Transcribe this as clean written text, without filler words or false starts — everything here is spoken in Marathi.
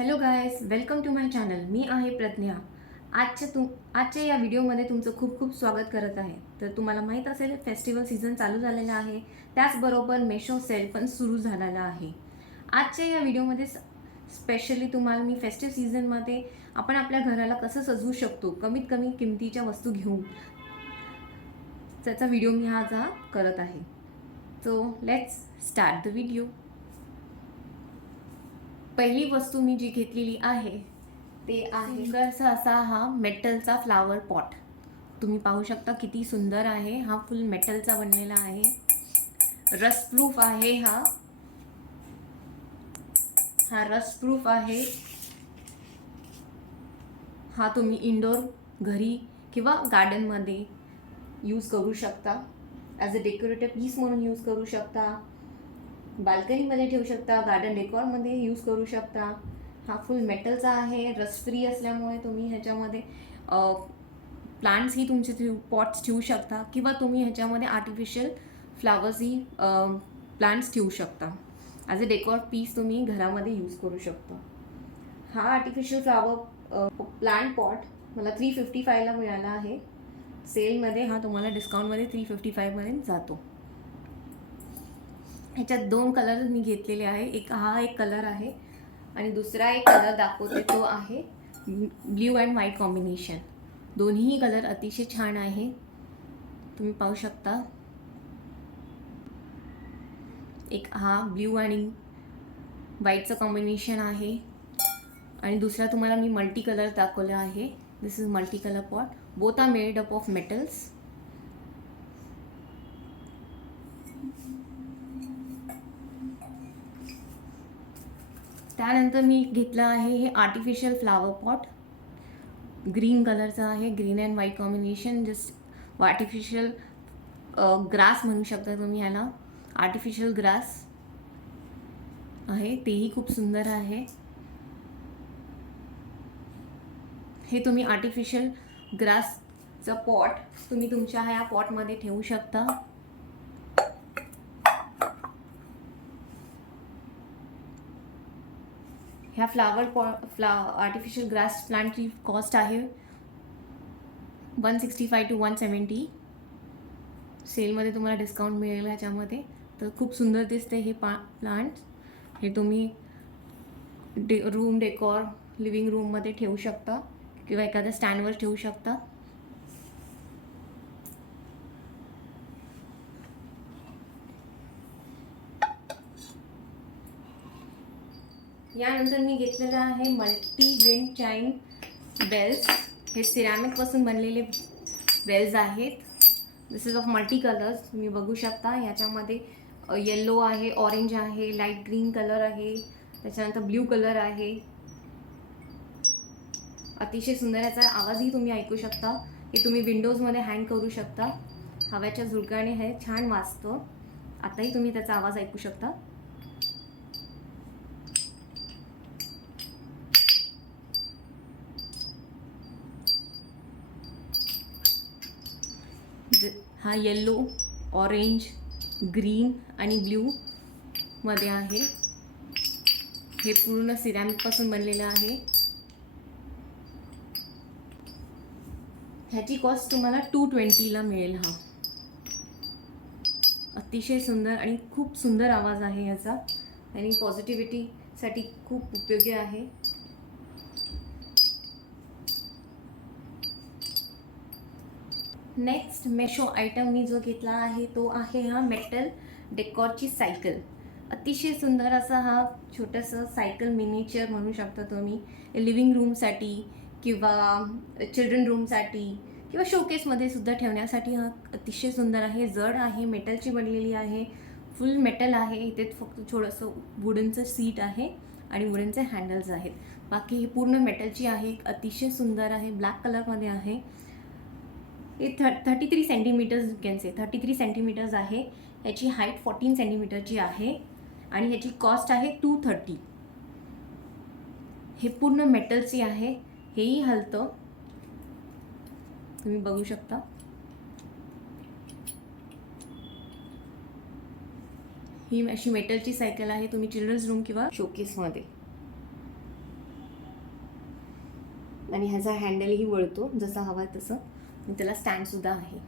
Hello guys, welcome to my channel. मी आहे प्रज्ञा. आजच्या या व्हिडिओमध्ये तुमचं खूप खूप स्वागत करत आहे. तर तुम्हाला माहीत असेल फेस्टिवल सीझन चालू झालेला आहे, त्याचबरोबर मेशो सेल पण सुरू झालेला आहे. आजच्या या व्हिडिओमध्ये स्पेशली तुम्हाला मी फेस्टिव्ह सीझनमध्ये आपण आपल्या घराला कसं सजवू शकतो कमीत कमी किमतीच्या वस्तू घेऊन, त्याचा व्हिडिओ मी आज करत आहे. So let's start the video. पहिली वस्तू मी जी घेतलेली आहे ते आहे सुंदरसा असा हा मेटलचा फ्लावर पॉट. तुम्ही पाहू शकता किती सुंदर आहे. हा फुल मेटलचा बनलेला आहे, रस्टप्रूफ आहे. हा रस्टप्रूफ आहे. हा तुम्ही इंडोर घरी किंवा गार्डनमध्ये यूज करू शकता. ॲज अ डेकोरेटिव्ह पीस म्हणून यूज करू शकता, बाल्कनीमध्ये ठेवू शकता, गार्डन डेकॉरमध्ये यूज करू शकता. हा फुल मेटलचा आहे, रस्ट फ्री असल्यामुळे तुम्ही ह्याच्यामध्ये प्लांट्सही तुमचे पॉट्स ठेवू शकता किंवा तुम्ही ह्याच्यामध्ये आर्टिफिशियल फ्लावर्सही प्लांट्स ठेवू शकता. ॲज अ डेकॉर पीस तुम्ही घरामध्ये यूज करू शकता. हा आर्टिफिशियल फ्लावर प्लांट पॉट मला 355ला मिळाला आहे. सेलमध्ये हा तुम्हाला डिस्काउंटमध्ये 355मध्ये जातो. ह्याच्यात 2 कलर मी घेतलेले आहे. एक कलर आहे आणि दुसरा एक कलर दाखवते तो आहे ब्ल्यू अँड व्हाईट कॉम्बिनेशन. दोन्ही कलर अतिशय छान आहे, तुम्ही पाहू शकता. एक हा ब्ल्यू आणि व्हाईटचं कॉम्बिनेशन आहे आणि दुसरा तुम्हाला मी मल्टी कलर दाखवला आहे. This is multi colour pot. Both are made up of metals. त्यानंतर मी घेतलं आहे हे आर्टिफिशियल फ्लावर पॉट. ग्रीन कलरचा आहे, green and white combination. Just artificial grass म्हणू शकता तुम्ही ह्याला. आर्टिफिशियल ग्रास आहे, तेही खूप सुंदर आहे. हे तुम्ही आर्टिफिशियल ग्रासचं पॉट तुम्ही तुमच्या ह्या पॉटमध्ये ठेवू शकता. ह्या आर्टिफिशियल ग्रास प्लांटची कॉस्ट आहे 165 to 170. सेलमध्ये तुम्हाला डिस्काउंट मिळेल ह्याच्यामध्ये. तर खूप सुंदर दिसते हे प्लांट. हे तुम्ही रूम डेकॉर लिव्हिंग रूममध्ये ठेवू शकता किंवा एखाद्या स्टँडवर ठेवू शकता. यानंतर मी घेतलेलं आहे मल्टी विंड चाईम बेल्स. हे सिरॅमिकपासून बनलेले बेल्स आहेत. दिस इज ऑफ मल्टी कलर्स. तुम्ही बघू शकता याच्यामध्ये येलो आहे, ऑरेंज आहे, लाईट ग्रीन कलर आहे, त्याच्यानंतर ब्ल्यू कलर आहे. अतिशय सुंदर याचा आवाजही तुम्ही ऐकू शकता. हे तुम्ही विंडोजमध्ये हँग करू शकता. हव्याच्या झुळकाने हे छान वाजतं. आताही तुम्ही त्याचा आवाज ऐकू शकता. हा येल्लो, ऑरेंज, ग्रीन आणि ब्ल्यू मध्ये आहे. हे पूर्ण सिरॅमिकपासून बनलेलं आहे. ह्याची कॉस्ट तुम्हाला 220ला मिळेल. हा अतिशय सुंदर आणि खूप सुंदर आवाज आहे याचा आणि पॉझिटिव्हिटीसाठी खूप उपयोगी आहे. नेक्स्ट मेशो आयटम मी जो घेतला आहे तो आहे हा मेटल डेकॉरची सायकल. अतिशय सुंदर असा हा छोटंसं सायकल मिनिचर म्हणू शकता तुम्ही. लिव्हिंग रूमसाठी किंवा चिल्ड्रन रूमसाठी किंवा शोकेसमध्ये सुद्धा ठेवण्यासाठी हा अतिशय सुंदर आहे. जड आहे, मेटलची बनलेली आहे, फुल मेटल आहे. इथे फक्त थोडंसं वुडनचं सीट आहे आणि वुडनचे हँडल्स आहेत. बाकी ही पूर्ण मेटलची आहे. अतिशय सुंदर आहे, ब्लॅक कलरमध्ये आहे. हे 33 centimetres you can say 33 centimetres आहे. ह्याची हाईट 14 सेंटीमीटरची आहे आणि ह्याची कॉस्ट आहे 230. हे पूर्ण मेटलची आहे. हेही हलतं, तुम्ही बघू शकता. ही अशी मेटलची सायकल आहे. तुम्ही चिल्ड्रन्स रूम किंवा शोकेसमध्ये आणि ह्याचा हँडलही वळतो जसा हवा तसं, आणि त्याला स्टँडसुद्धा आहे.